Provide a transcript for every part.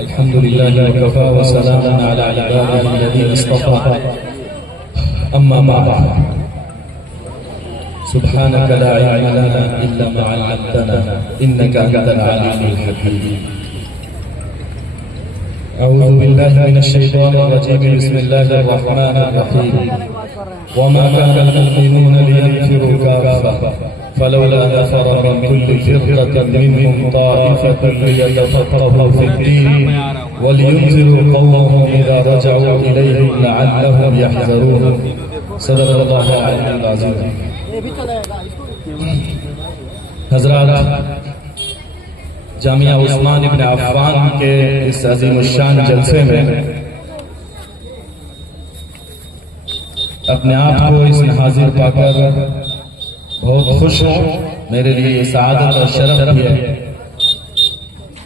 الحمد لله وكفى وسلام على عباده الذين اصطفى أما بعد سبحانك لا علم لنا إلا ما علمتنا إنك أنت العليم الحكيم. أعوذ بالله من الشيطان الرجيم. بسم الله الرحمن الرحيم. وما كان المؤمنون لينفروا كافة فلولا نفر من كل فرقة منهم طائفة ليتفقهوا في الدين ولينذروا قومهم إذا رجعوا إليهم لعلهم يحذرون. صدق الله العلي العظيم. حضرات، جامعہ عثمان ابن عفان کے اس عظیم الشان جلسے میں اپنے آپ کو اس میں حاضر پا کر بہت خوش ہوں. میرے لیے یہ سعادت اور شرف بھی ہے.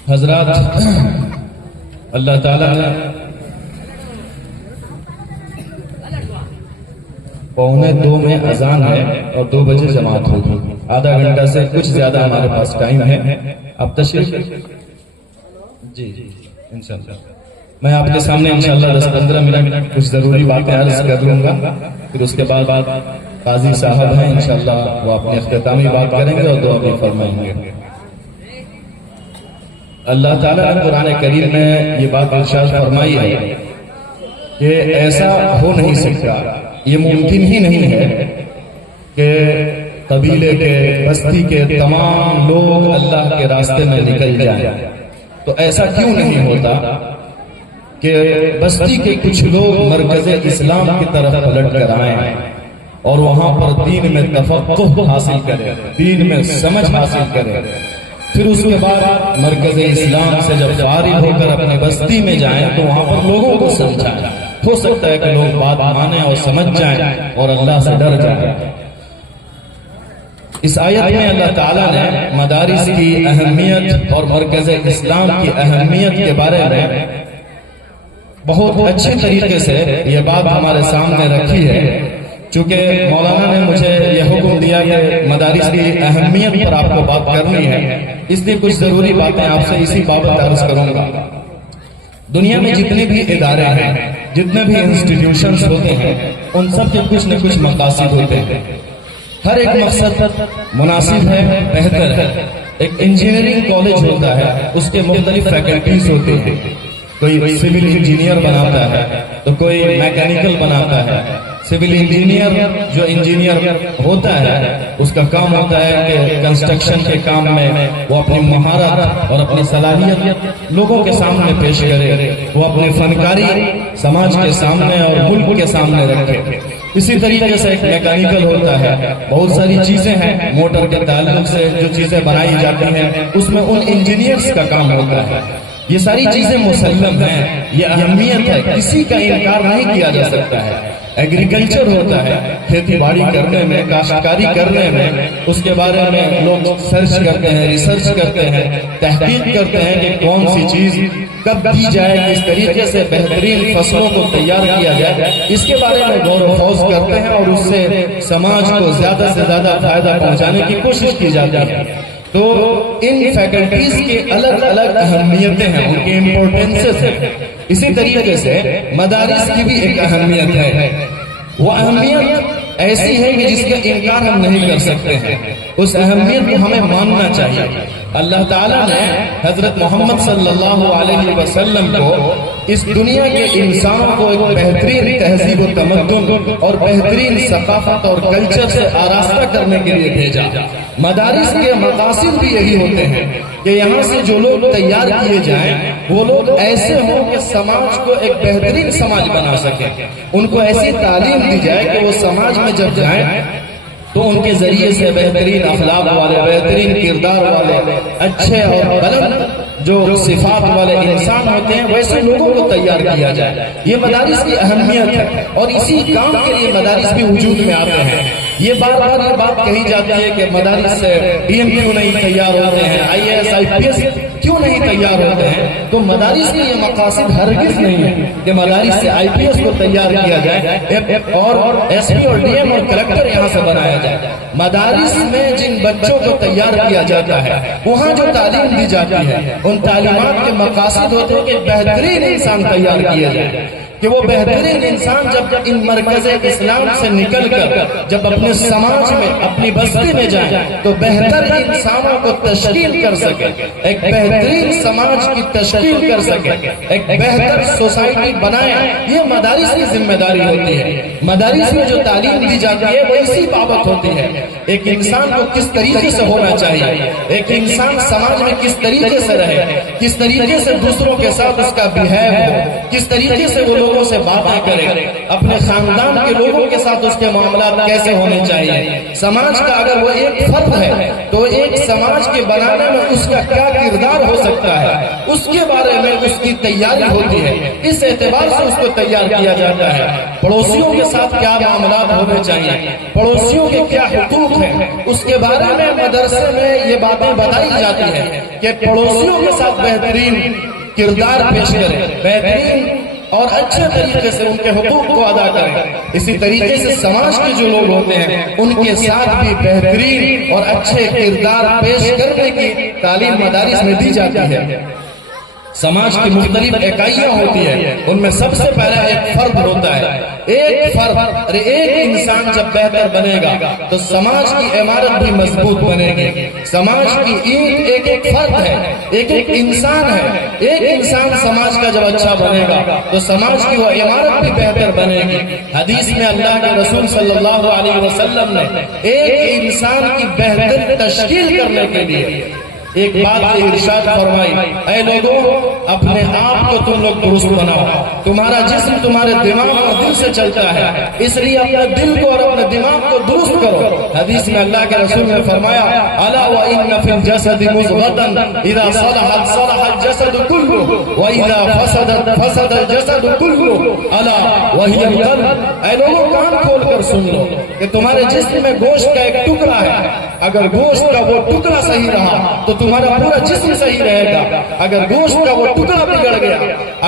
حضرات، اللہ تعالیٰ نے 1:45 میں اذان ہے اور 2 بجے جماعت ہوگی. آدھا گھنٹہ سے کچھ زیادہ ہمارے پاس ٹائم ہے. اب تشریف جی انشاءاللہ میں آپ کے سامنے انشاءاللہ 10-15 منٹ کچھ ضروری باتیں عرض کر لوں گا. پھر اس کے بعد قاضی صاحب ہیں انشاءاللہ وہ اپنی اختتامی بات کریں گے اور دعا بھی فرمائیں گے. اللہ تعالیٰ نے قرآن کریم میں یہ بات ارشاد فرمائی ہے کہ ایسا ہو نہیں سکتا، یہ ممکن ہی نہیں ہے کہ قبیلے کے بستی کے تمام لوگ اللہ کے راستے میں نکل جائیں. تو ایسا کیوں نہیں ہوتا کہ بستی کے کچھ لوگ مرکز اسلام کی طرف پلٹ کر آئیں اور وہاں پر دین میں تفقہ حاصل کریں، دین میں سمجھ حاصل کریں. پھر اس کے بعد مرکز اسلام سے جب فارغ ہو کر اپنی بستی میں جائیں تو وہاں پر لوگوں کو سمجھائیں. ہو سکتا ہے کہ لوگ بات مانیں اور سمجھ جائیں اور اللہ سے ڈر جائیں. اس آیت میں اللہ تعالیٰ نے مدارس کی اہمیت اور مرکز اسلام کی اہمیت کے بارے میں بہت اچھے طریقے سے یہ بات ہمارے سامنے رکھی ہے. چونکہ مولانا نے مجھے یہ حکم دیا کہ مدارس کی اہمیت پر آپ کو بات کرنی ہے، اس لیے کچھ ضروری باتیں آپ سے اسی بابت عرض کروں گا. دنیا میں جتنے بھی ادارے ہیں، جتنے بھی انسٹیٹیوشنز ہوتے ہیں، ان سب کے کچھ نہ کچھ مقاصد ہوتے ہیں. ہر ایک مقصد مناسب ہے، بہتر ہے. ایک انجینئرنگ کالج ہوتا ہے، اس کے مختلف فیکلٹیز ہوتے ہیں. کوئی سول انجینئر بناتا ہے تو کوئی میکینیکل بناتا ہے. سول انجینئر جو انجینئر ہوتا ہے اس کا کام ہوتا ہے کہ کنسٹرکشن کے کام میں وہ اپنی مہارت اور اپنی صلاحیت لوگوں کے سامنے پیش کرے، وہ اپنی فنکاری سماج کے سامنے اور ملک کے سامنے رکھے. اسی طریقے سے ایک میکینیکل ہوتا ہے. بہت ساری چیزیں ہیں موٹر کے تعلق سے جو چیزیں بنائی جاتی ہیں اس میں ان انجینئرز کا کام ہوتا ہے. یہ ساری چیزیں مسلم ہیں، یہ اہمیت ہے، کسی کا انکار نہیں کیا جا سکتا ہے. ایگریکلچر ہوتا ہے، کھیتی باڑی کرنے میں، کاشتکاری کرنے میں، اس کے بارے میں لوگ سرچ کرتے ہیں، ریسرچ کرتے ہیں، تحقیق کرتے ہیں کہ کون سی چیز کب دی جائے، کس طریقے سے بہترین فصلوں کو تیار کیا جائے. اس کے بارے میں غور و خوض کرتے ہیں اور اس سے سماج کو زیادہ سے زیادہ فائدہ پہنچانے کی کوشش کی جاتی ہے. تو ان فیکلٹیز کی الگ الگ اہمیتیں ہیں، ان کی امپورٹنسز ہیں. اسی طریقے سے مدارس کی بھی ایک اہمیت ہے. وہ اہمیت ایسی ہے کہ جس کا انکار ہم نہیں کر سکتے ہیں. اس اہمیت کو ہمیں ماننا چاہیے. اللہ تعالیٰ نے حضرت محمد صلی اللہ علیہ وسلم کو اس دنیا کے انسانوں کو ایک بہترین تہذیب و تمدن اور بہترین ثقافت اور کلچر سے آراستہ کرنے کے لیے بھیجا. مدارس کے مقاصد بھی یہی ہوتے ہیں کہ یہاں سے جو لوگ تیار کیے جائیں وہ لوگ ایسے ہوں کہ سماج کو ایک بہترین سماج بنا سکیں. ان کو ایسی تعلیم دی جائے کہ وہ سماج میں جب جائیں تو ان کے ذریعے سے بہترین اخلاق والے، بہترین کردار والے، اچھے اور بلند جو صفات والے انسان ہوتے ہیں ویسے لوگوں کو تیار کیا جائے. یہ مدارس کی اہمیت ہے اور اسی کام کے لیے مدارس بھی وجود میں آتے ہیں. یہ بار بار یہ بات کہی جاتی ہے کہ مدارس سے ڈی ایم کیوں نہیں تیار ہوتے ہیں، IAS IPS کیوں نہیں تیار ہوتے ہیں؟ تو مدارس کے یہ مقاصد ہرگز نہیں ہے کہ مدارس سے IPS کو تیار کیا جائے اور SP اور DM اور کلکٹر یہاں سے بنایا جائے۔ مدارس میں جن بچوں کو تیار کیا جاتا ہے، وہاں جو تعلیم دی جاتی ہے، ان تعلیمات کے مقاصد ہوتے ہیں کہ بہترین انسان تیار کیا جائے، کہ وہ بہترین انسان جب ان مرکز اسلام سے نکل کر جب اپنے سماج میں اپنی بستی میں جائیں تو بہتر انسانوں کو تشکیل کر سکے، ایک بہترین سماج کی تشکیل کر سکے، ایک بہتر سوسائٹی بنائے۔ یہ مدارس کی ذمہ داری ہوتی ہے۔ مدارس میں جو تعلیم دی جاتی ہے وہ اسی بابت ہوتی ہے، ایک انسان کو کس طریقے سے ہونا چاہیے، ایک انسان سماج میں کس طریقے سے رہے، کس طریقے سے دوسروں کے ساتھ اس کا بیہیو ہو، کس طریقے سے وہ لوگوں سے باتیں کرے، اپنے خاندان کے لوگوں کے ساتھ اس کے معاملات کیسے ہونے چاہیے۔ سماج کا اگر وہ ایک فرد ہے تو ایک سماج کے بنانے میں اس کا کیا کردار ہو سکتا ہے، اس کے بارے میں اس کی تیاری ہوتی ہے۔ اس اعتبار سے اس کو تیار کیا جاتا ہے۔ پڑوسیوں کے ساتھ کیا معاملات ہونے چاہیے، پڑوسیوں کے کیا حقوق ہیں، اس کے بارے میں مدرسے میں یہ باتیں بتائی جاتی ہیں کہ پڑوسیوں کے ساتھ بہترین کردار پیش کریں، بہترین اور اچھے طریقے سے ان کے حقوق کو ادا کریں۔ اسی طریقے سے سماج کے جو لوگ ہوتے ہیں ان کے ساتھ بھی بہترین اور اچھے کردار پیش کرنے کی تعلیم مدارس میں دی جاتی ہے۔ سماج کی مختلف اکائیاں ہوتی ہیں، ان میں سب سے پہلا ایک فرد ہوتا ہے۔ ایک فرد، ایک انسان جب بہتر بنے گا تو سماج کی عمارت بھی مضبوط بنے گی۔ سماج کی اینٹ ایک ایک فرد ہے، ایک ایک انسان ہے۔ ایک انسان سماج کا جب اچھا بنے گا تو سماج کی وہ عمارت بھی بہتر بنے گی۔ حدیث میں اللہ کے رسول صلی اللہ علیہ وسلم نے ایک انسان کی بہتر تشکیل کرنے کے لیے ایک بات ارشاد فرمائی، اے لوگوں اپنے آپ کو تم لوگ درست بناؤ۔ تمہارا جسم تمہارے دماغ اور دل سے چلتا ہے، اس لیے اپنے دل کو اور اپنے دماغ کو درست کرو۔ حدیث میں اللہ کے رسول نے فرمایا، الا وان فی الجسد مضغۃ اذا صلحت صلح الجسد كله واذا فسدت فسد الجسد كله الا وهي القلب۔ اے لوگوں کان کھول کر سن لو کہ تمہارے جسم میں گوشت کا ایک ٹکڑا ہے، اگر گوشت کا وہ ٹکڑا صحیح رہا تو تمہارا پورا جسم صحیح رہے گا۔ اگر گوشت کا وہ ٹکڑا بگڑ گیا،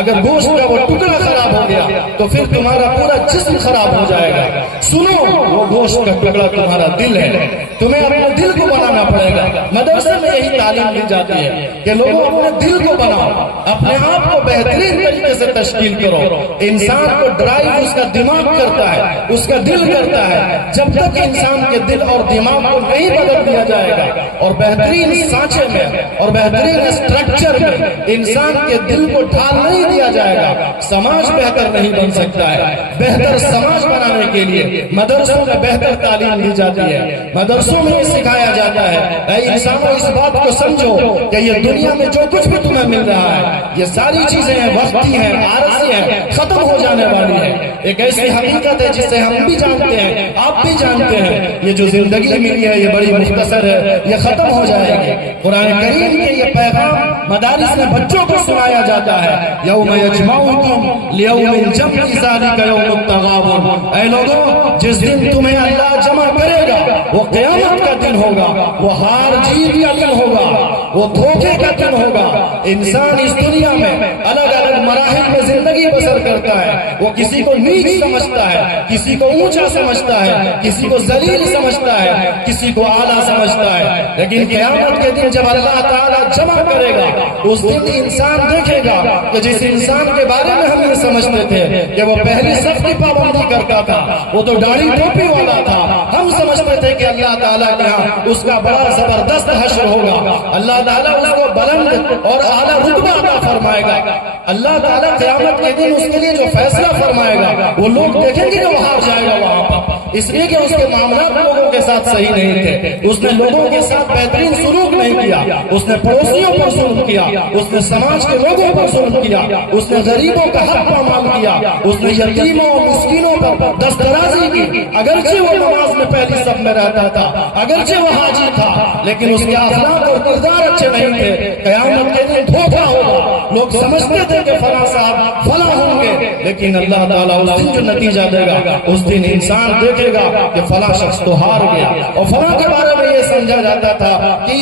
اگر گوشت کا وہ ٹکڑا خراب ہو گیا تو پھر تمہارا پورا جسم خراب ہو جائے گا۔ سنو، وہ گوشت کا ٹکڑا تمہارا دل ہے، تمہیں اپنے دل کو بنانا پڑے گا۔ مدرسے میں یہی تعلیم دی جاتی ہے کہ لوگوں اپنے دل کو بناؤ، اپنے آپ کو بہترین طریقے سے تشکیل کرو۔ انسان کو ڈرائیو اس کا دماغ کرتا ہے، اس کا دل کرتا ہے۔ جب تک انسان کے دل اور دماغ کو نہیں بدل دیا جائے گا اور بہترین سانچے میں اور بہترین اسٹرکچر میں انسان کے دل کو ڈھال نہیں دیا جائے گا، سماج بہتر نہیں بن سکتا ہے۔ بہتر سماج بنانے کے لیے مدرسوں میں بہتر تعلیم دی جاتی ہے، مدرسوں میں یہ سکھایا جاتا ہے، اے انسانوں اس بات کو سمجھو کہ یہ دنیا میں جو کچھ بھی تمہیں مل رہا ہے یہ ساری چیزیں ہیں، وقتی ہیں، عارضی ہیں، ختم ہو جانے والی ہے۔ ایک ایسی حقیقت ہے جسے ہم بھی جانتے ہیں، آپ بھی جانتے ہیں، یہ جو زندگی ملی ہے یہ بڑی مختصر ہے، یہ ختم ہو جائے گی۔ قرآن کریم کے یہ پیغام مدارس میں بچوں کو سنایا جاتا ہے، یوم یجمعکم لیوم الجمع ذالک یوم التغابن۔ اے لوگوں جس دن تمہیں اللہ جمع کرے گا وہ قیامت کا دن ہوگا، وہ ہار جیت کا دن ہوگا، وہ دھوکے کا دن ہوگا۔ انسان اس دنیا میں الگ الگ مراحل میں زندگی بسر کرتا ہے، وہ کسی کو نیچ سمجھتا ہے، کسی کو اونچا سمجھتا ہے، کسی کو ذلیل سمجھتا ہے، کسی کو اعلیٰ سمجھتا ہے، لیکن قیامت کے دن جب اللہ تعالیٰ جمع کرے گا اس دن انسان دیکھے گا کہ جس انسان کے بارے میں ہم یہ سمجھتے تھے کہ وہ پہلی صف کی پابندی کرتا تھا، وہ تو داڑھی ٹوپی والا تھا، ہم سمجھتے تھے کہ اللہ تعالیٰ کے ہاں اس کا بڑا زبردست حشر ہوگا، اللہ تعالیٰ اس کو بلند اور اعلیٰ رتبہ عطا فرمائے گا۔ اللہ تعالیٰ قیامت کے دن اس کے لیے جو فیصلہ فرمائے گا وہ لوگ دیکھیں گے کہ وہ ہار جائے گا وہاں پر، اس لیے کہ اس کے معاملات لوگوں کے ساتھ صحیح نہیں تھے، اس نے لوگوں کے ساتھ بہترین سلوک نہیں کیا، اس نے پڑوسیوں پر ظلم کیا، اس نے سماج کے لوگوں پر ظلم کیا، اس نے غریبوں کا حق پامال کیا، اس نے یتیموں اور مسکینوں پر دسترازی کی، اگرچہ وہ نماز میں پہلی صف میں رہتا تھا، اگرچہ وہ حاجی تھا، لیکن اس کے اخلاق اور کردار اچھے نہیں تھے۔ قیامت کے دن دھوکہ ہوگا، لوگ سمجھتے تھے کہ فلاں صاحب فلاں ہوں گے، لیکن اللہ تعالیٰ اس دن جو نتیجہ دے گا، اس دن انسان دیکھے گا کہ فلاں شخص تو ہار گیا، اور فلاں کے بارے میں یہ سمجھا جاتا تھا کہ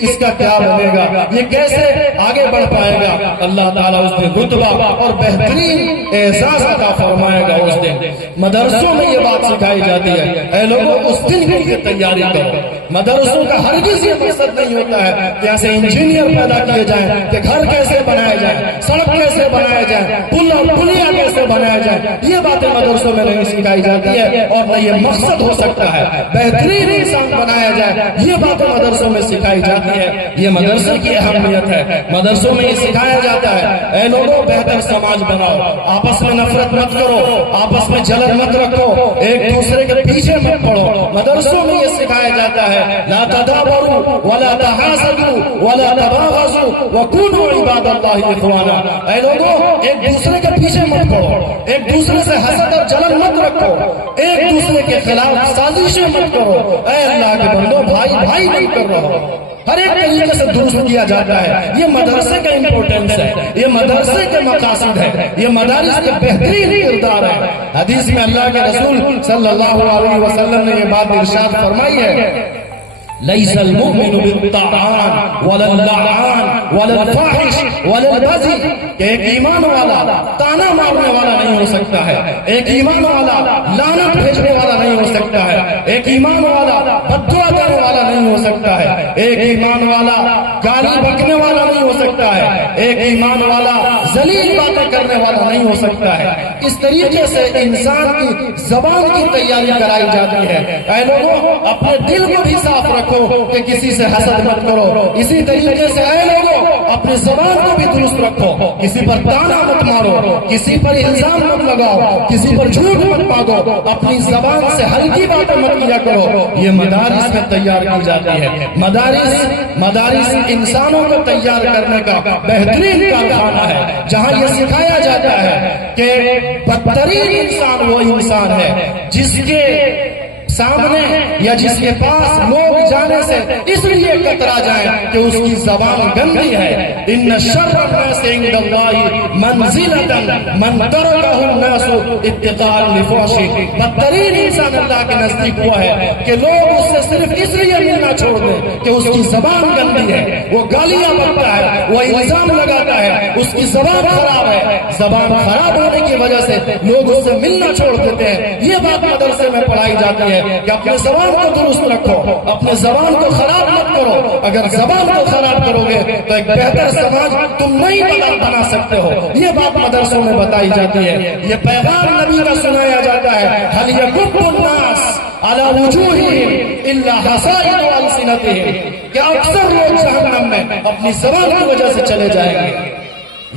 اس کا کیا بنے گا، یہ کیسے آگے بڑھ پائے گا۔ اللہ تعالیٰ اس دن رتبہ اور بہترین اعزاز عطا فرمائے گا۔ اس دن مدرسوں میں یہ بات سکھائی جاتی ہے، اے لوگوں اس دن کے لیے تیاری کرو۔ مدرسوں کا ہرگز یہ مقصد نہیں ہوتا ہے کہ ایسے انجینئر پیدا کیے جائیں کہ گھر کیسے بنائے جائیں، سڑک کیسے بنائے جائیں، پل اور پلیاں کیسے بنائے جائیں، یہ باتیں مدرسوں میں نہیں سکھائی جاتی ہے، اور نہ یہ مقصد ہو سکتا ہے بہترین انسان بنایا جائے، یہ باتیں مدرسوں میں سکھائی جاتی ہے۔ یہ مدرسے کی اہمیت ہے۔ مدرسوں میں یہ سکھایا جاتا ہے، اے لوگوں بہتر سماج بناؤ، آپس میں نفرت مت کرو، آپس میں جلن مت رکھو، ایک دوسرے کے پیچھے مت پڑو۔ مدرسوں میں یہ سکھایا جاتا ہے، لا تدابروا ولا تحاسدوا ولا تباغضوا وكونوا عباد اللہ اخوانا۔ اے لوگوں ایک دوسرے کے پیچھے مت پڑو، ایک دوسرے سے حسد اور جلن مت رکھو، ایک دوسرے کے خلاف سازشیں مت کرو۔ اے اللہ کے بندو بھائی بھائی نہیں کر رہو، ہر ایک طریقے سے درست کیا جاتا ہے۔ یہ مدرسے کا امپورٹنس ہے، یہ مدرسے کے مقاصد ہے، یہ مدارس کے بہترین کردار ہے۔ حدیث میں اللہ کے رسول صلی اللہ علیہ وسلم نے یہ بات ارشاد فرمائی ہے، ليس المؤمن بالطعان ولا اللعان ولا الفاحش ولا البذي، کہ ایک ایمان والا تانا مارنے والا نہیں ہو سکتا ہے، ایک ایمان والا لعنت بھیجنے والا نہیں ہو سکتا ہے، ایک ایمان والا بد دعا کرنے والا نہیں ہو سکتا ہے، ایک ایمان والا گالی بکنے والا نہیں ہو سکتا ہے، ایک ایمان والا ذلیل باتیں کرنے والا نہیں ہو سکتا ہے۔ اس طریقے سے انسان کی زبان کی تیاری کرائی جاتی ہے۔ اے لوگوں اپنے دل کو بھی صاف رکھو کہ کسی سے حسد مت کرو، اسی طریقے سے اے لوگوں اپنے زبان کو بھی درست رکھو، کسی پر تانا مت مارو، کسی پر الزام مت لگاؤ، کسی پر جھوٹ مت مانگو، اپنی زبان سے ہلکی باتیں مت کیا کرو۔ یہ مدارس میں تیار کی جاتی ہے۔ مدارس انسانوں کو تیار کرنے کا بہترین کارخانہ ہے، جہاں یہ سکھایا جاتا ہے کہ بدترین انسان وہ انسان ہے جس کے سامنے یا جس کے پاس لوگ جانے سے اس لیے کترا جائیں کہ اس کی زبان گندی ہے۔ ان شر الناس عند اللہ منزلۃ من ترکہ الناس اتقاء لفحش، بدترین انسان اللہ کے نزدیک ہوا ہے کہ لوگ اس سے صرف اس لیے ملنا چھوڑ دیں کہ اس کی زبان گندی ہے، وہ گالیاں بکتا ہے، وہ الزام لگاتا ہے، اس کی زبان خراب ہے۔ زبان خراب ہونے کی وجہ سے لوگ اس سے ملنا چھوڑ دیتے ہیں۔ یہ بات مدرسے میں پڑھائی جاتی ہے کہ اپنے زبان کو درست رکھو، اپنے زبان کو خراب مت کرو۔ اگر زبان کو خراب کرو گے تو ایک بہتر سماج تم نہیں بنا سکتے ہو۔ یہ بات مدرسوں میں بتائی جاتی ہے، یہ پیغام نبی کا سنایا جاتا ہے، هل يكب الناس على وجوههم الا حصائد السنتهم، کہ اکثر لوگ جہنم میں اپنی زبان کی وجہ سے چلے جائیں گے۔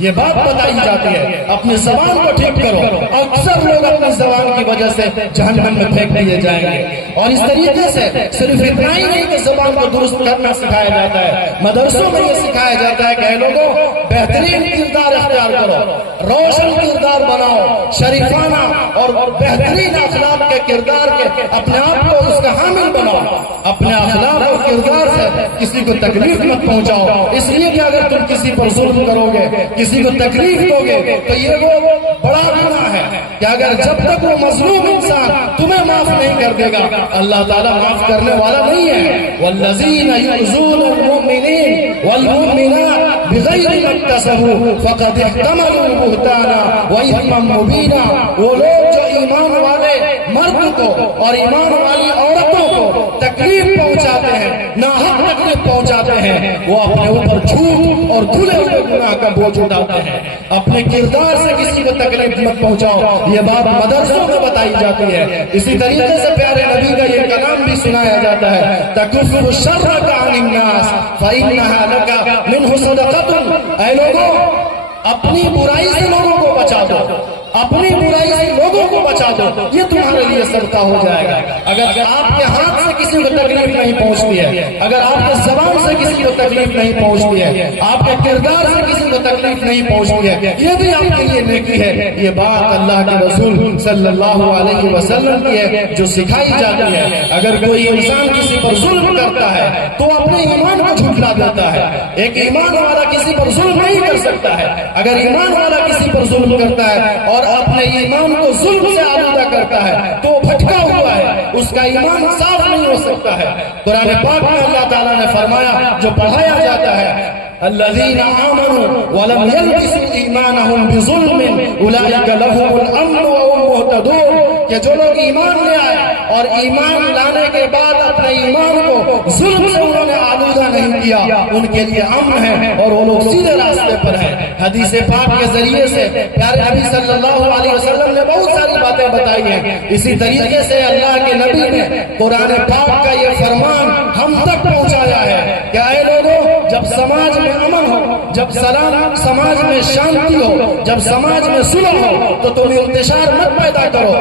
یہ بات بتائی جاتی ہے، اپنی زبان کو ٹھیک کرو، اکثر لوگ اپنی زبان کی وجہ سے جہنم میں پھینک دیے جائیں گے۔ اور اس طریقے سے صرف اتنا ہی نہیں کہ زبان کو درست کرنا سکھایا جاتا ہے، مدرسوں میں یہ سکھایا جاتا ہے کہ اے لوگوں بہترین کردار اختیار کرو، روشن کردار بناؤ، شریفانہ اور بہترین اخلاق کے کردار کے اپنے آپ کو اس کا حامل بناؤ، اپنے اخلاق اور کردار سے کسی کو تکلیف مت پہنچاؤ، اس لیے کہ اگر تم کسی پر ظلم کرو گے، کسی کو تکلیف دو گے تو یہ وہ بڑا گناہ ہے کہ اگر جب تک وہ مظلوم انسان تمہیں معاف نہیں کر دے گا، اللہ تعالیٰ معاف کرنے والا نہیں ہے۔ والذین یؤذون المؤمنین والمؤمنات بغیر ما اکتسبوا فقد احتملوا بہتانا واثما مبینا، وہ لوگ جو ایمان والے مرد کو اور ایمان والی عورتوں کو تکلیف پہنچاتے ہیں، ناحق تکلیف پہنچاتے ہیں، وہ اپنے اوپر جھوٹ اور کھلے ہوئے گناہ کا بوجھ اٹھاتے ہیں۔ اپنے کردار سے کسی کو تکلیف مت پہنچاؤ، یہ بات مدرسوں میں بتائی جاتی ہے۔ اسی طریقے سے پیارے نبی کا یہ کلام بھی سنایا جاتا ہے، تکف شرک عن الناس فإنها لك منه صدقۃ، اے لوگوں اپنی برائی سے لوگوں کو بچا دو، اپنی برائی سے لوگوں کو بچا دو، یہ تمہارے لیے صدقہ ہو جائے گا۔ اگر آپ کے ہاتھ سے کسی کو تکلیف نہیں پہنچتی ہے، اگر آپ کے زبان سے کسی کو تکلیف نہیں پہنچتی ہے، آپ کے کردار سے کسی کو تکلیف نہیں پہنچتی ہے، یہ بھی آپ کے لیے نیکی ہے۔ یہ بات اللہ کے رسول صلی اللہ علیہ وسلم کی ہے جو سکھائی جاتی ہے۔ اگر کوئی انسان کسی پر ظلم کرتا ہے تو اپنے ایمان کو جھٹلا دیتا ہے۔ ایک ایمان والا کسی پر ظلم نہیں کر سکتا ہے۔ اگر ایمان والا کسی پر ظلم کرتا ہے اور اپنے ایمان کو ظلم سے آلودہ کرتا ہے تو وہ بھٹکا ہوا ہے، اس کا ایمان صاف نہیں ہو سکتا ہے۔ قرآن پاک میں اللہ تعالیٰ نے فرمایا، جو پڑھایا جاتا ہے الذين آمنوا ولم يلبسوا ایمانهم بظلم اولئک لهم الامن وهم مهتدون، کہ جو لوگ ایمان لے آئے اور ایمان لانے کے بعد اپنے ایمان کو ظلم سے انہوں نے آلودہ نہیں کیا، ان کے لیے امن ہے اور وہ لوگ سیدھے راستے پر ہیں۔ حدیث پاک کے ذریعے سے پیارے نبی صلی اللہ علیہ وسلم نے بہت ساری باتیں بتائی ہیں۔ اسی طریقے سے اللہ کے نبی نے قرآن پاک کا یہ فرمان ہم تک پہنچایا ہے کہ اے لوگوں، جب سماج میں امن ہو، جب سماج میں شانتی ہو، جب سماج میں صلح ہو تو تم انتشار مت پیدا کرو،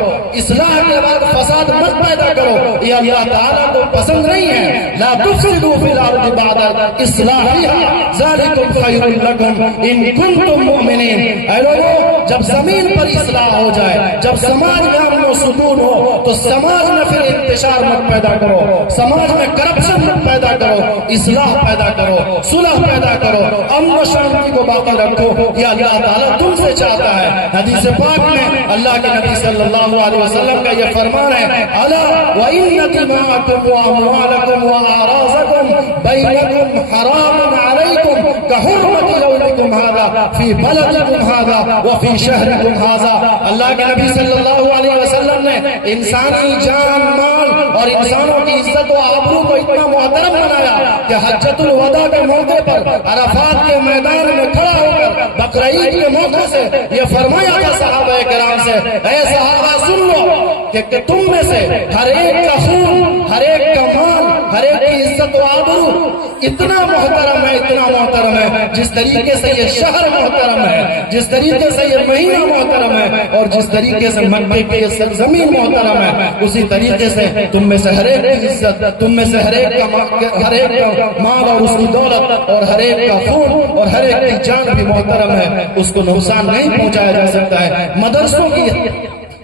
اصلاح کے بعد فساد مت پیدا کرو، یہ اللہ تعالیٰ کو پسند نہیں ہے۔ لا تفسدوا فی الارض بعد اصلاحها ذلکم خیر لکم ان کنتم مؤمنین۔ اے لوگوں، جب زمین پر اصلاح ہو جائے، جب سماج میں امن و سکون ہو تو سماج میں پھر انتشار مت پیدا کرو، سماج میں کرپشن مت پیدا کرو، اصلاح پیدا کرو، صلح پیدا کرو، امن و شانتی کو باقی رکھو، یہ اللہ تعالیٰ تم سے چاہتا ہے۔ حدیث پاک میں اللہ کے نبی صلی اللہ علیہ وسلم کا یہ فرمان ہے، الا وان دماءکم واموالکم واعراضکم بینکم حرام علیکم کحرمت یومکم ھذا فی بلدکم ھذا وفی شہرکم ھذا۔ اللہ کے نبی صلی اللہ علیہ وسلم نے انسانی جان مال اور انسانوں کی عزت و آبرو کو اتنا محترم بنایا کہ حجۃ الوداع کے موقع پر عرفات کے میدان میں کھڑا ہو کر بقرعید کے موقع سے یہ فرمایا تھا صحابہ کرام سے، اے صحابہ سن لو کہ تم میں سے ہر ایک کا خون، ہر ایک کا مال، ہر ایک کی عزت و آبرو اتنا محترم ہے، اتنا محترم ہے جس طریقے سے یہ شہر محترم ہے، جس طریقے سے یہ مہینہ محترم ہے، اور جس طریقے سے مکے کی یہ سرزمین محترم ہے، اسی طریقے سے تم میں سے ہر ایک کی عزت، تم میں سے ہر ایک کا مال اور اس کی دولت اور ہر ایک کا خون اور ہر ایک کی جان بھی محترم ہے، اس کو نقصان نہیں پہنچایا جا سکتا ہے۔ مدرسوں کی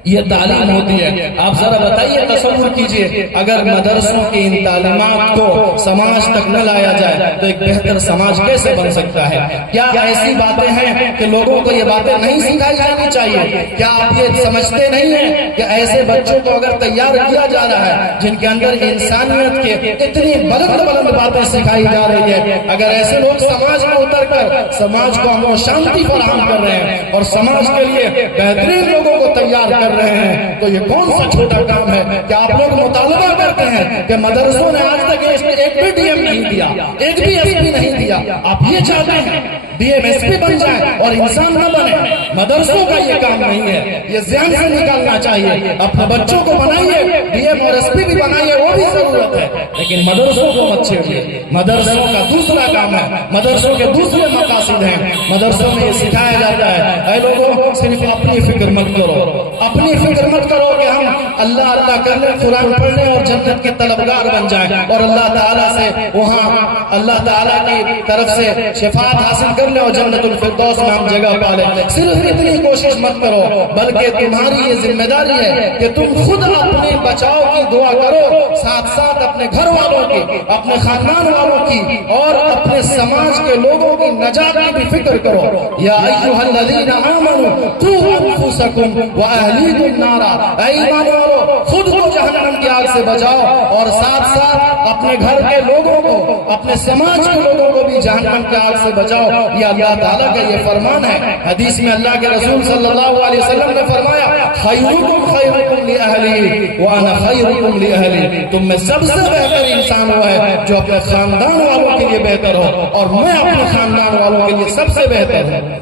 یہ تعلیم ہوتی ہے۔ آپ ذرا بتائیے، تصور کیجئے اگر مدرسوں کی ان تعلیمات کو سماج تک نہ لایا جائے تو ایک بہتر سماج کیسے بن سکتا ہے؟ کیا ایسی باتیں ہیں کہ لوگوں کو یہ باتیں نہیں سکھائی جانی چاہیے؟ کیا آپ یہ سمجھتے نہیں ہیں کہ ایسے بچوں کو اگر تیار کیا جا رہا ہے جن کے اندر انسانیت کے اتنی بلند بلند باتیں سکھائی جا رہی ہے، اگر ایسے لوگ سماج میں اتر کر سماج کو امن و شانتی فراہم کر رہے ہیں اور سماج کے لیے بہترین لوگوں کو تیار کر رہے ہیں تو یہ کون سا چھوٹا کام ہے؟ کہ آپ لوگ مطالبہ کرتے ہیں کہ مدرسوں نے آج تک ایک بھی ڈی ایم نہیں دیا، ایک بھی ایس پی نہیں دیا، آپ یہ چاہتے ہیں ڈی ایم ایس پی بن جائے اور انسان نہ بنے؟ مدرسوں کا یہ کام نہیں ہے، یہ ذہن سے نکالنا چاہیے۔ اپنے بچوں کو بنائیے، ڈی ایم اور ایس پی بھی بنائیے، وہ بھی ضرورت ہے، لیکن مدرسوں کو مت چھیڑیے۔ مدرسوں کا دوسرا کام ہے، مدرسوں کے دوسرے مقاصد ہیں۔ مدرسوں میں یہ سکھایا جاتا ہے، اے لوگوں صرف اپنی فکر مت کرو، اپنی فکر مت کرو کہ ہم اللہ اللہ کرنے، قرآن پڑھنے اور جنت کے طلبگار بن جائیں اور اللہ تعالیٰ سے وہاں اللہ تعالیٰ کی طرف سے شفاعت حاصل کر لیں اور جنت الفردوس میں ہم جگہ پا لیں۔ صرف اتنی کوشش مت کرو، بلکہ تمہاری یہ ذمہ داری ہے کہ تم خود اپنے بچاؤ کی دعا کرو، ساتھ ساتھ اپنے گھر والوں کی، اپنے خاندان والوں کی اور اپنے سماج کے لوگوں کی نجات کی بھی فکر کرو۔ یا ایھا الذین آمنوا قوا انفسکم واہلیکم نارا، اے ایمان والو خود کو جہنم کی آگ سے بچاؤ اور ساتھ ساتھ اپنے گھر کے لوگوں کو، اپنے سماج کے لوگوں کو بھی جہنم کی آگ سے بچاؤ۔ یہ اللہ تعالیٰ کا یہ فرمان ہے۔ حدیث میں اللہ کے رسول صلی اللہ علیہ وسلم نے فرمایا، خیرکم خیرکم لأہلی وانا خیرکم لأہلی، تم میں سب سے بہتر انسان وہ ہے جو اپنے خاندان والوں کے لیے بہتر ہو اور میں اپنے خاندان والوں کے لیے سب سے بہتر ہوں۔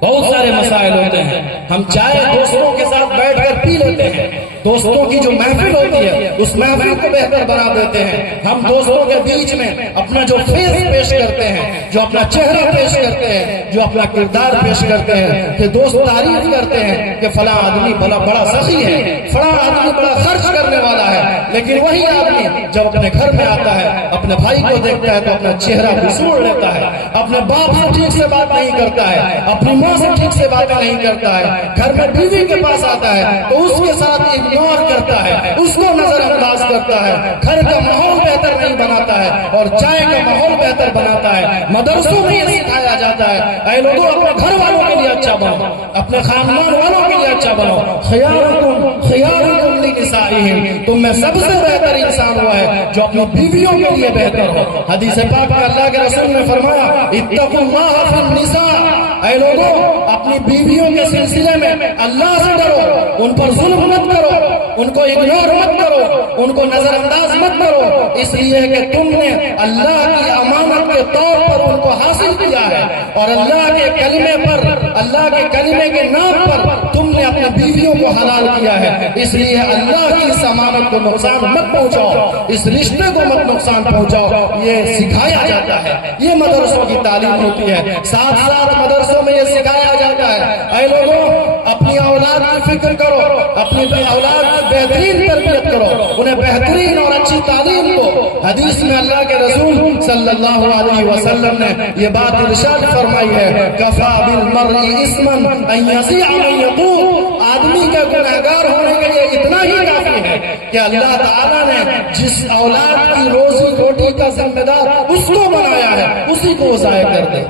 بہت سارے مسائل ہوتے ہیں، ہم چاہے دوستوں کے ساتھ بیٹھ کر پی لیتے ہیں، دوستوں کی جو محفل ہوتی ہے اس محفل کو بہتر بنا دیتے ہیں۔ ہم دوستوں کے بیچ میں اپنا جو فیس پیش کرتے ہیں، جو اپنا چہرہ پیش کرتے ہیں، جو اپنا کردار پیش کرتے ہیں کہ دوست تعریف کرتے ہیں کہ فلاں آدمی بڑا سخی ہے، فلاں آدمی بڑا خرچ کرنے والا ہے، لیکن وہی آدمی جب اپنے گھر میں آتا ہے، اپنے بھائی کو دیکھتا ہے تو اپنا چہرہ بسوڑ لیتا ہے، اپنے باپ سے ٹھیک سے بات نہیں کرتا ہے، اپنی ماں سے ٹھیک سے باتیں نہیں کرتا ہے، گھر میں بیوی کے پاس آتا ہے تو اس کے ساتھ اگنور کرتا ہے، اس کو نظر انداز کرتا ہے، گھر کا ماحول بہتر نہیں بناتا ہے اور چائے کا ماحول بہتر بناتا ہے۔ مدرسوں میں یہ سکھایا جاتا ہے اے لوگوں اپنے گھر والوں کے لیے اچھا بنو، اپنے خاندان والوں کے لیے اچھا بنو۔ خیارکم لنسائہم، تم میں سب سے بہتر انسان ہوا ہے جو اپنی بیویوں کے لیے بہتر ہو۔ حدیث پاک میں اللہ کے رسول نے فرمایا اتقوا اللہ فی النساء، اے لوگوں اپنی بیویوں کے سلسلے میں اللہ سے ڈرو، ان پر ظلم مت کرو، ان کو اگنور مت کرو، ان کو نظر انداز مت کرو، اس لیے کہ تم نے اللہ کی امانت کے طور پر ان کو حاصل کیا ہے اور اللہ کے کلمے پر، اللہ کے کلمے کے نام پر تم نے اپنی بیویوں کو حلال کیا ہے، اس لیے اللہ کی اس امانت کو نقصان مت پہنچاؤ، اس رشتے کو مت نقصان پہنچاؤ۔ یہ سکھایا جاتا ہے، یہ مدرسوں کی تعلیم ہوتی ہے۔ ساتھ ساتھ مدرسوں میں یہ سکھایا جاتا ہے اے لوگوں اپنی اولاد کی فکر کرو، اپنی اولاد کی بہترین تربیت کرو، انہیں بہترین اور اچھی تعلیم دو۔ حدیث میں اللہ کے رسول صلی اللہ علیہ وسلم نے یہ بات ارشاد فرمائی ہے کفا بالمرء اثما ان یصیع من یقول، آدمی کا گنہگار ہونے کے لیے اتنا ہی کافی ہے کہ اللہ تعالیٰ نے جس اولاد کی روزی روٹی کا ذمہ دار اس کو بنایا ہے اسی کو وہ ضائع کر دے۔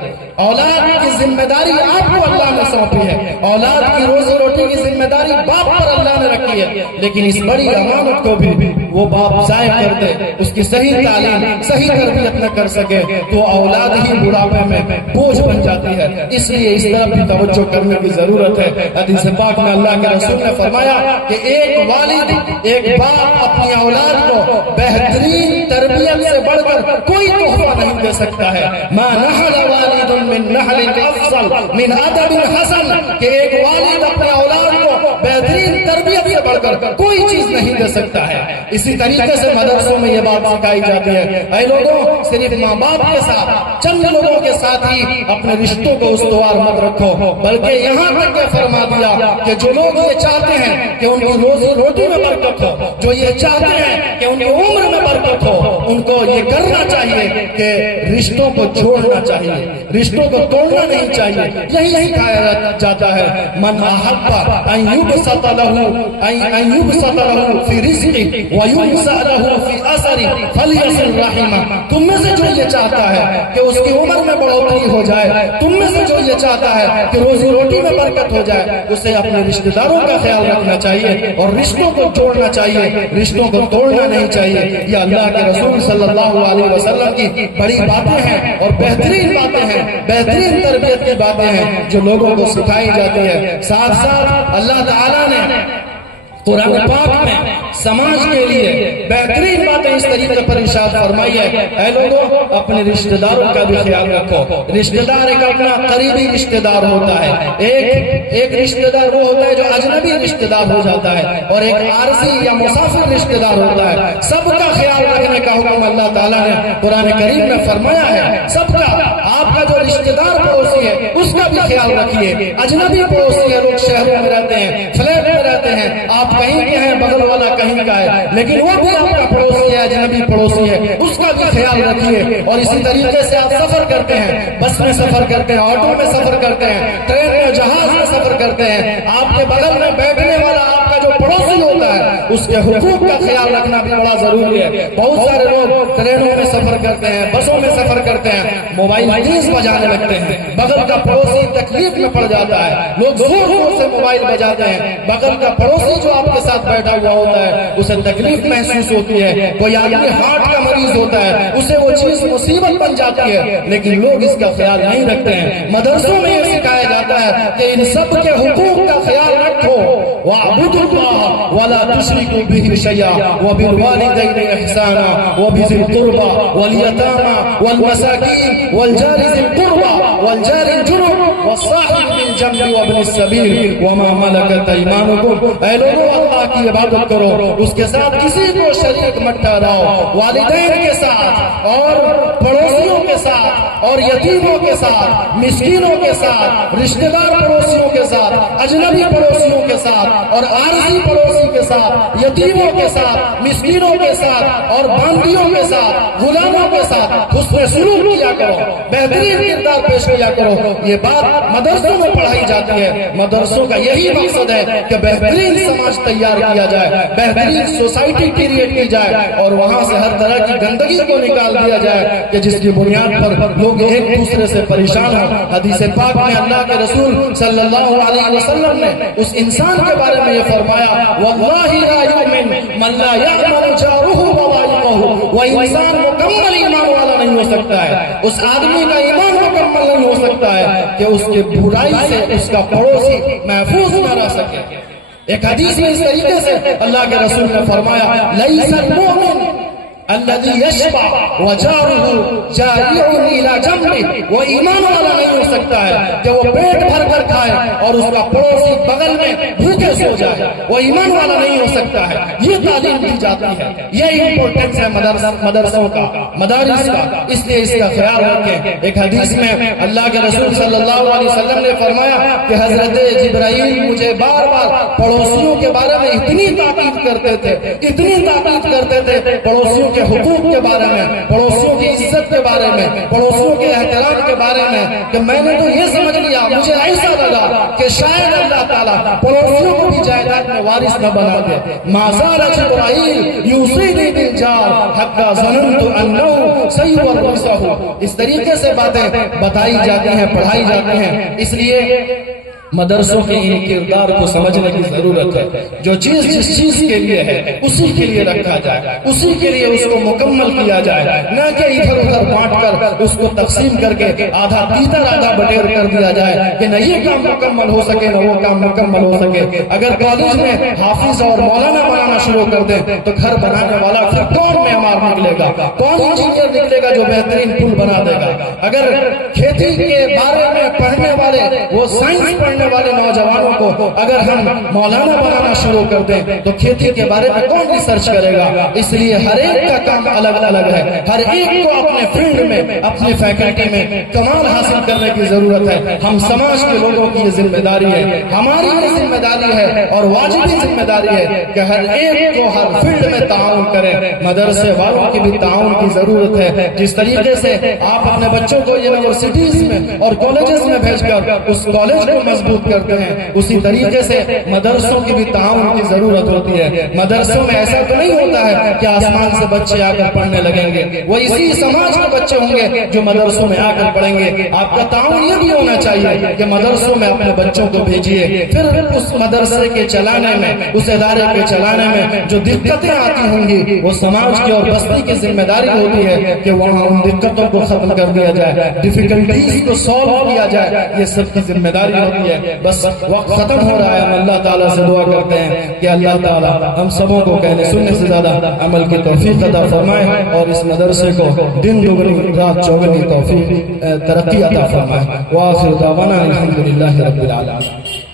اولاد کی ذمہ داری آپ کو اللہ نے سونپی ہے، اولاد کی روزی روٹی کی ذمہ داری باپ پر اللہ نے رکھی ہے، لیکن اس بڑی امانت کو بھی وہ باپ ضائع کر دے، اس کی صحیح تعلیم صحیح تربیت نہ کر سکے تو اولاد ہی بڑھاپے میں بوجھ بن جاتی ہے۔ اس لیے اس طرف بھی توجہ کرنے کی ضرورت ہے۔ حدیث پاک میں اللہ کے رسول نے فرمایا کہ ایک والد، ایک باپ اپنی اولاد کو بہترین تربیت سے بڑھ کر کوئی تحفہ نہیں دے سکتا ہے۔ ما نحل والد من نحل افضل من ادب حسن، کہ ایک والد اپنے اولاد کو بہترین تربیت سے بڑھ کر کوئی چیز نہیں دے سکتا ہے۔ اسی طریقے سے مدرسوں میں یہ بات سکھائی جاتی ہے اے لوگوں صرف ماں باپ کے ساتھ، چند لوگوں کے ساتھ ہی اپنے رشتوں کو استوار مت رکھو، بلکہ یہاں تک کہ فرما دیا کہ جو لوگ یہ چاہتے ہیں کہ ان کی روزی روٹی میں برکت ہو، جو یہ چاہتے ہیں کہ ان کی عمر میں برکت ہو، ان کو یہ کرنا چاہیے کہ رشتوں کو جوڑنا چاہیے، رشتوں کو توڑنا نہیں چاہیے۔ یہی کہا جاتا ہے من احب ان یبسط له فی رزقه ویوسع له فی اثره فلیصل رحمہ، تم میں سے جو یہ چاہتا ہے کہ اس کی عمر میں بڑھوتری ہو جائے، تم میں سے جو یہ چاہتا ہے کہ روزی روٹی میں برکت ہو جائے، اسے اپنے رشتہ داروں کا خیال رکھنا چاہیے اور رشتوں کو جوڑنا چاہیے، رشتوں کو توڑنا نہیں چاہیے۔ یہ اللہ کے رسول صلی اللہ علیہ وسلم کی بڑی باتیں ہیں اور بہترین باتیں ہیں، بہترین تربیت کی باتیں ہیں جو لوگوں کو سکھائی جاتی ہے۔ ساتھ ساتھ اللہ تعالیٰ نے قرآن پاک میں سماج کے لیے بہترین باتیں اس طریقے پر ارشاد فرمائی ہے اے لوگوں اپنے رشتہ داروں کا بھی خیال رکھو۔ رشتہ دار ایک اپنا قریبی رشتہ دار ہوتا ہے، ایک رشتہ دار وہ ہوتا ہے جو اجنبی رشتہ دار ہو جاتا ہے، اور ایک عارضی یا مسافر رشتہ دار ہوتا ہے۔ سب کا خیال رکھنے کا حکم اللہ تعالیٰ نے قرآن کریم میں فرمایا ہے، سب کا، آپ کا جو رشتہ دار پڑوسی ہے اس کا بھی خیال رکھیے۔ اجنبی پڑوسی ہے، لوگ شہروں میں رہتے ہیں، فلیٹ میں رہتے ہیں، آپ کہیں کے ہیں، بغل والا کہیں کا ہے، لیکن وہ بھی آپ کا پڑوسی ہے، اجنبی پڑوسی ہے، اس کا بھی خیال رکھیے۔ اور اسی طریقے سے آپ سفر کرتے ہیں، بس میں سفر کرتے ہیں، آٹو میں سفر کرتے ہیں، ٹرین میں، جہاز میں سفر کرتے ہیں، آپ کے بغل میں بیٹھنے والا آپ کا جو پڑوسی ہوتا ہے اس کے حقوق کا خیال رکھنا بھی بڑا ضروری ہے۔ بہت سارے لوگ ٹرینوں میں سفر کرتے ہیں، بسوں میں سفر کرتے ہیں، موبائل تیز بجانے لگتے ہیں، بغل کا پڑوسی تکلیف میں پڑ جاتا ہے، لوگ زور زور سے موبائل بجاتے ہیں، بغل کا پڑوسی جو آپ کے ساتھ بیٹھا ہوا ہوتا ہے اسے تکلیف محسوس ہوتی ہے۔ کوئی آدمی ہارٹ کا مریض ہوتا ہے، اسے وہ چیز مصیبت بن جاتی ہے، لیکن لوگ اس کا خیال نہیں رکھتے ہیں۔ مدرسوں میں یہ سکھایا جاتا ہے کہ ان سب کے حقوق کا خیال رکھو، واعبدوا اللہ ولا تشرکوا به شیئا وبالوالدین احسانا وبذی القربى والیتامى والمساکین والجار ذی القربى والجار الجنب والصاحب بالجنب وابن السبیل وما ملکت ایمانکم۔ اے لوگوں، اللہ کی عبادت کرو، اس کے ساتھ کسی کو شریک مت ٹھہراؤ، والدین کے ساتھ اور پڑوسیوں کے ساتھ اور یتیموں کے ساتھ، مسکینوں کے ساتھ، رشتہ دار پڑوسیوں کے ساتھ، اجنبی پڑوسیوں کے ساتھ اور عارضی پڑوسی کے ساتھ، یتیموں کے ساتھ، مسکینوں کے ساتھ اور باندیوں کے ساتھ، غلاموں کے ساتھ حسن سلوک کیا کرو، بہترین کردار پیش کیا کرو۔ یہ بات مدرسوں میں پڑھائی جاتی ہے۔ مدرسوں کا یہی مقصد ہے کہ بہترین سماج تیار کیا جائے، بہترین سوسائٹی کریٹ کی جائے اور وہاں سے ہر طرح کی گندگی کو نکال دیا جائے کہ جس کی بنیاد پر لوگ ایک دوسرے سے پریشان ہوں۔ حدیث پاک میں اللہ کے رسول صلی اللہ علیہ وسلم نے اس انسان کے بارے میں یہ فرمایا، واللہ لا یؤمن من لا یعمل جارہ بوائقہ۔ وہ انسان مکمل ایمان والا نہیں ہو سکتا ہے، اس آدمی کا ایمان مکمل نہیں ہو سکتا ہے کہ اس کے برائی سے اس کا پڑوسی محفوظ نہ رہ سکے۔ ایک حدیث میں اس طریقے سے اللہ کے رسول نے فرمایا، لیس المؤمن الذي یشبع وجارہ جائع الی جنبہ۔ وہ ایمان والا نہیں ہو سکتا ہے کہ وہ پیٹ بھر کر کھائے اور اس کا پڑوسی بغل میں بھوکے سو جائے، وہ ایمان والا نہیں ہو سکتا ہے۔ یہ تعلیم دی جاتی ہے، یہ امپورٹنس ہے مدرسوں کا، مدارس کا، اس لیے اس کا خیال رکھیں۔ ایک حدیث میں اللہ کے رسول صلی اللہ علیہ وسلم نے فرمایا کہ حضرت جبرائیل مجھے بار بار پڑوسیوں کے بارے میں اتنی تاکید کرتے تھے، اتنی تاکید کرتے تھے پڑوسیوں کے حقوق کے بارے میں، پڑوسیوں کی عزت کے بارے میں، پڑوسیوں کے احترام کے بارے میں، کہ میں نے تو یہ سمجھ لیا، مجھے ایسا لگا کہ شاید اللہ تعالیٰ پڑوسیوں کو بھی جائیداد میں وارث نہ بنا دے۔ ما زال جبرائیل یوصینی بالجار حتی ظننت انہ سیورثہ۔ اس طریقے سے باتیں بتائی جاتی ہیں، پڑھائی جاتی ہیں۔ اس لیے مدرسوں کے ان کردار کو سمجھنے کی ضرورت ہے۔ جو چیز جس چیز کے لیے ہے اسی کے لیے رکھا جائے، اسی کے لیے اس کو مکمل کیا جائے، نہ کہ ادھر ادھر بانٹ کر اس کو تقسیم کر کے آدھا تیتر آدھا بٹیر کر دیا جائے کہ نہ یہ کام مکمل ہو سکے نہ وہ کام مکمل ہو سکے۔ اگر کالج میں حافظ اور مولانا بنانا شروع کر دیں تو گھر بنانے والا پھر کون معمار نکلے گا، کون انجینئر نکلے گا جو بہترین پل بنا دے گا۔ اگر کھیتی کے بارے میں پڑھنے والے وہ سائنس پڑھنے والے نوجوانوں کو اگر ہم مولانا بنانا شروع کر دیں تو کھیتی کے بارے میں کون ریسرچ کرے گا؟ اس لیے ہر ایک کا کام الگ الگ ہے، ہر ایک کو اپنے فیلڈ میں، اپنی فیکلٹی میں کمال حاصل کرنے کی ضرورت ہے۔ ہم سماج کے لوگوں کی یہ ذمہ داری ہے، ہماری یہ ذمہ داری ہے اور واجبی ذمہ داری ہے کہ ہر ایک کو ہر فیلڈ میں تعاون کریں۔ مدرسے والوں کی بھی تعاون کی ضرورت ہے۔ جس طریقے سے آپ اپنے بچوں کو یونیورسٹیز میں اور کالجز میں بھیج کر اس کالج کو مضبوط کرتے ہیں، اسی طریقے سے مدرسوں کی بھی تعاون کی ضرورت ہوتی ہے۔ مدرسوں میں ایسا تو نہیں ہوتا ہے کہ آسمان سے بچے آ کر پڑھنے لگیں گے، وہ اسی سماج کے بچے ہوں گے جو مدرسوں میں آ کر پڑھیں گے۔ آپ کا تعاون یہ بھی ہونا چاہیے کہ مدرسوں میں اپنے بچوں کو بھیجیے، پھر اس مدرسے کے چلانے میں، اس ادارے کے چلانے میں جو دقتیں آتی ہوں گی وہ سماج کی اور بستی کی ذمہ داری ہوتی ہے کہ وہاں ان دقتوں کو ختم کر دیا جائے، ڈیفیکلٹیز کو سالو کیا جائے، یہ سب کی ذمہ داری ہوتی ہے۔ بس وقت ختم ہو رہا ہے، ہم اللہ تعالیٰ سے دعا کرتے ہیں کہ اللہ تعالیٰ ہم سبوں کو کہنے سننے سے زیادہ عمل کی توفیق عطا فرمائے اور اس مدرسے کو دن دوگنی رات چوگنی توفیق ترقی عطا فرمائے۔ وآخر دعوانا الحمدللہ رب العالمین۔